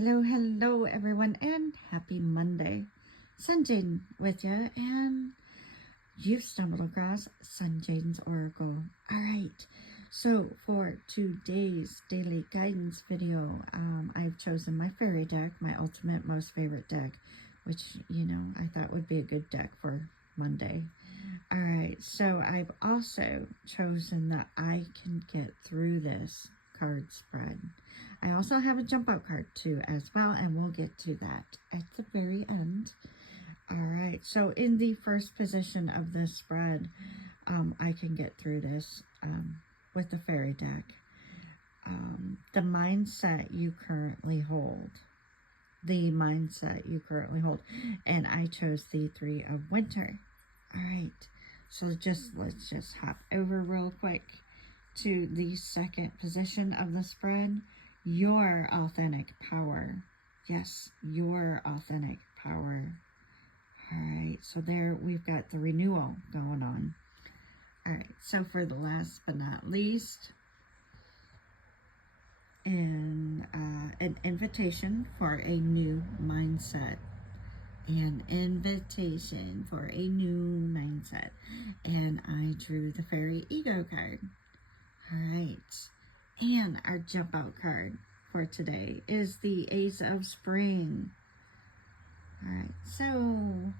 Hello, everyone, and happy Monday. Sunjane with you, and you've stumbled across Sunjane's Oracle. All right, so for today's daily guidance video, I've chosen my fairy deck, my ultimate most favorite deck, which, I thought would be a good deck for Monday. All right, so I've also chosen the I Can Get Through This card spread. I also have a jump out card too as well, and we'll get to that at the very end. All right, so in the first position of this spread, I can get through this with the fairy deck. The mindset you currently hold. And I chose the Three of Winter. All right, so let's just hop over real quick to the second position of the spread. Your authentic power. Yes, your authentic power. All right, so there we've got the renewal going on. All right, so for the last but not least, an invitation for a new mindset. An invitation for a new mindset. And I drew the Fairy Ego card. All right. And our jump out card for today is the Ace of Spring. All right. So,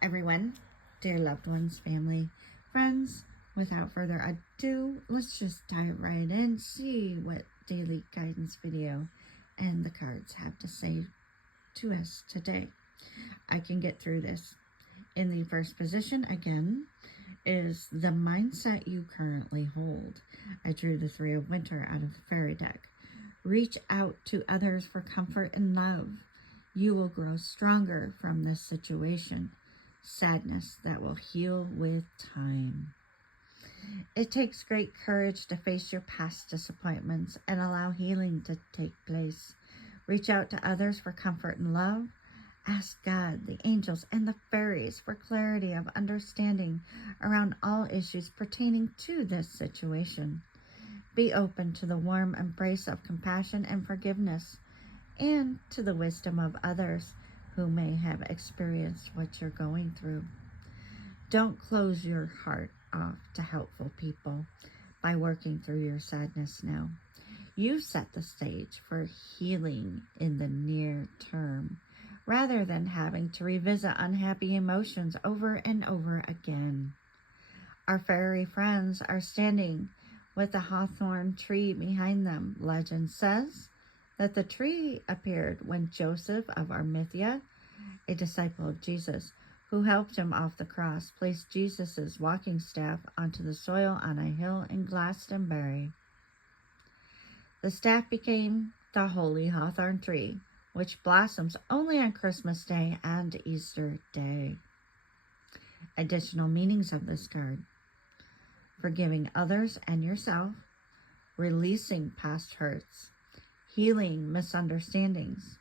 everyone, dear loved ones, family, friends, without further ado, let's just dive right in, see what daily guidance video and the cards have to say to us today. I can get through this. In the first position, again, is the mindset you currently hold. I drew the Three of Winter out of the fairy deck. Reach out to others for comfort and love. You will grow stronger from this situation. Sadness that will heal with time. It takes great courage to face your past disappointments and allow healing to take place. Reach out to others for comfort and love. Ask God, the angels, and the fairies for clarity of understanding around all issues pertaining to this situation. Be open to the warm embrace of compassion and forgiveness, and to the wisdom of others who may have experienced what you're going through. Don't close your heart off to helpful people by working through your sadness now. You've set the stage for healing in the near term, rather than having to revisit unhappy emotions over and over again. Our fairy friends are standing with a hawthorn tree behind them. Legend says that the tree appeared when Joseph of Arimathea, a disciple of Jesus, who helped him off the cross, placed Jesus' walking staff onto the soil on a hill in Glastonbury. The staff became the holy hawthorn tree, which blossoms only on Christmas Day and Easter Day. Additional meanings of this card: forgiving others and yourself, releasing past hurts, healing misunderstandings,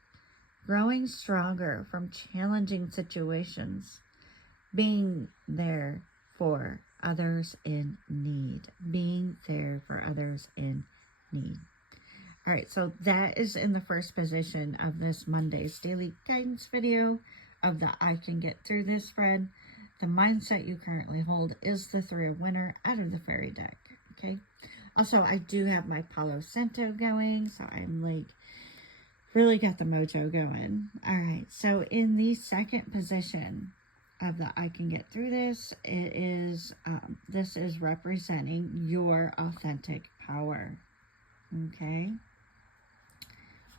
growing stronger from challenging situations, being there for others in need. All right, so that is in the first position of this Monday's daily guidance video of the I Can Get Through This spread. The mindset you currently hold is the Three of Winter out of the fairy deck, okay? Also, I do have my Palo Santo going, so I'm really got the mojo going. All right, so in the second position of the I Can Get Through This, this is representing your authentic power, okay?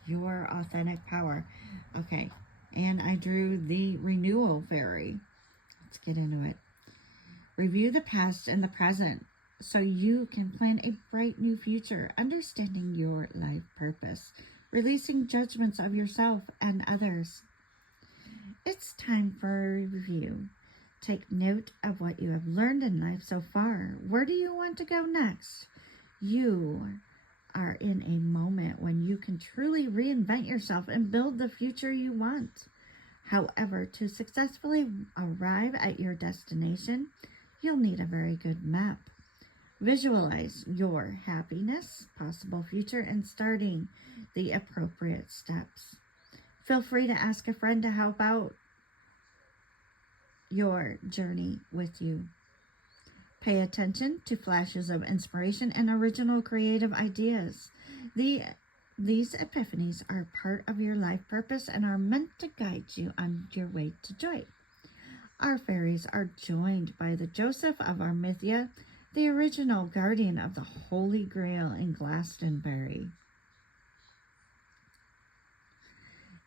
Your authentic power. Okay, and I drew the Renewal Fairy. Let's get into it. Review the past and the present so you can plan a bright new future, understanding your life purpose, releasing judgments of yourself and others. It's time for a review. Take note of what you have learned in life so far. Where do you want to go next? You are in a moment when you can truly reinvent yourself and build the future you want. However, to successfully arrive at your destination, you'll need a very good map. Visualize your happiness, possible future, and starting the appropriate steps. Feel free to ask a friend to help out your journey with you. Pay attention to flashes of inspiration and original creative ideas. These epiphanies are part of your life purpose and are meant to guide you on your way to joy. Our fairies are joined by the Joseph of Armithia, the original guardian of the Holy Grail in Glastonbury.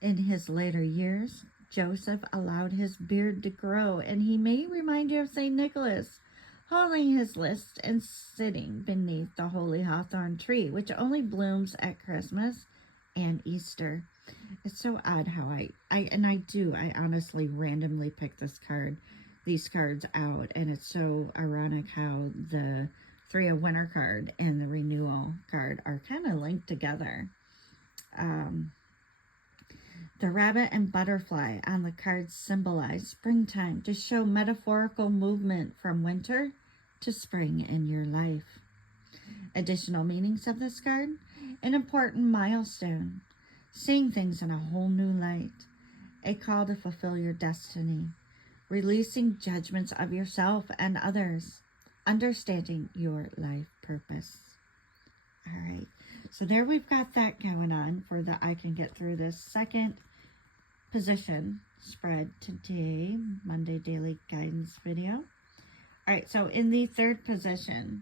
In his later years, Joseph allowed his beard to grow, and he may remind you of St. Nicholas, holding his list and sitting beneath the holy hawthorn tree, which only blooms at Christmas and Easter. It's so odd how I honestly randomly pick these cards out, and it's so ironic how the Three of Winter card and the Renewal card are kind of linked together. The rabbit and butterfly on the cards symbolize springtime to show metaphorical movement from winter to spring in your life. Additional meanings of this card: an important milestone, seeing things in a whole new light, a call to fulfill your destiny, releasing judgments of yourself and others, understanding your life purpose. All right, so there we've got that going on for the I Can Get Through This second position spread today, Monday Daily Guidance video. All right, so in the third position,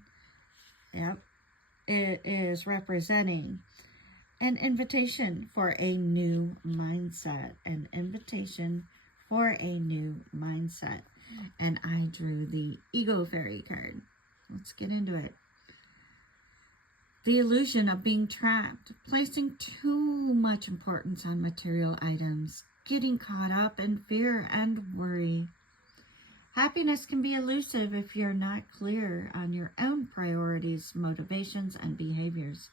it is representing an invitation for a new mindset. An invitation for a new mindset. And I drew the Ego Fairy card. Let's get into it. The illusion of being trapped, placing too much importance on material items, getting caught up in fear and worry. Happiness can be elusive if you're not clear on your own priorities, motivations, and behaviors.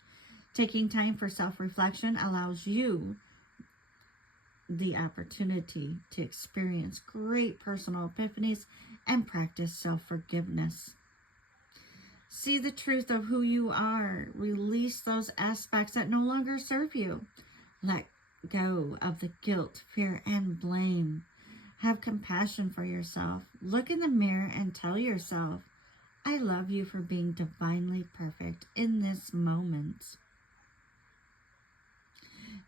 Taking time for self-reflection allows you the opportunity to experience great personal epiphanies and practice self-forgiveness. See the truth of who you are. Release those aspects that no longer serve you. Let go of the guilt, fear, and blame. Have compassion for yourself. Look in the mirror and tell yourself, I love you for being divinely perfect in this moment.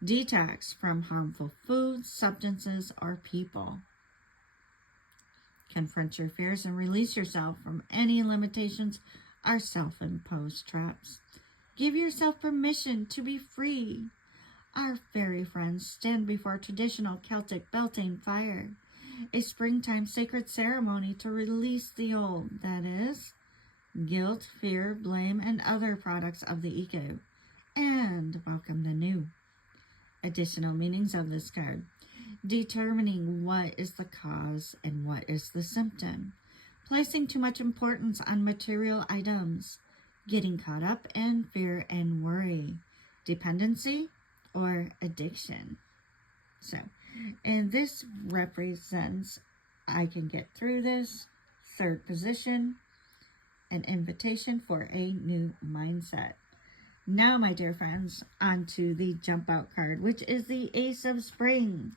Detox from harmful foods, substances, or people. Confront your fears and release yourself from any limitations or self-imposed traps. Give yourself permission to be free. Our fairy friends stand before traditional Celtic Beltane fire, a springtime sacred ceremony to release the old, that is, guilt, fear, blame, and other products of the ego, and welcome the new. Additional meanings of this card: determining what is the cause and what is the symptom, placing too much importance on material items, getting caught up in fear and worry, dependency, or addiction. So, and this represents I Can Get Through This, third position, an invitation for a new mindset. Now, my dear friends, on to the jump out card, which is the Ace of Spring.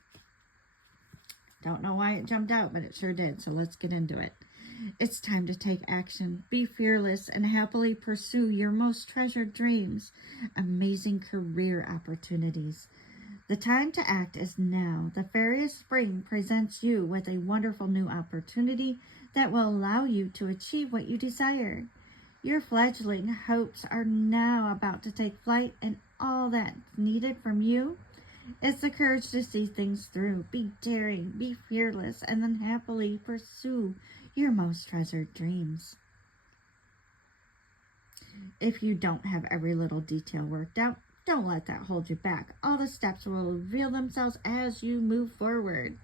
Don't know why it jumped out, but it sure did, so let's get into it. It's time to take action. Be fearless and happily pursue your most treasured dreams, amazing career opportunities. The time to act is now. The Fairy of Spring presents you with a wonderful new opportunity that will allow you to achieve what you desire. Your fledgling hopes are now about to take flight, and all that's needed from you is the courage to see things through. Be daring, be fearless, and then happily pursue your most treasured dreams. If you don't have every little detail worked out, don't let that hold you back. All the steps will reveal themselves as you move forward.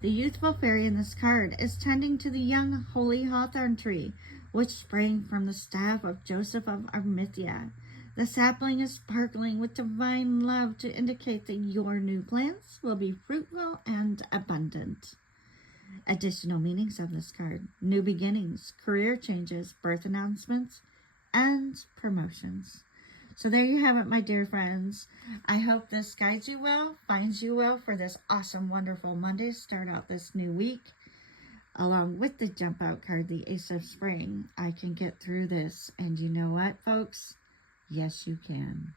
The youthful fairy in this card is tending to the young holy hawthorn tree, which sprang from the staff of Joseph of Armithia. The sapling is sparkling with divine love to indicate that your new plants will be fruitful and abundant. Additional meanings of this card: new beginnings, career changes, birth announcements, and promotions. So there you have it, my dear friends. I hope this guides you well, finds you well for this awesome, wonderful Monday. Start out this new week. Along with the jump out card, the Ace of Spring, I can get through this. And you know what, folks? Yes, you can.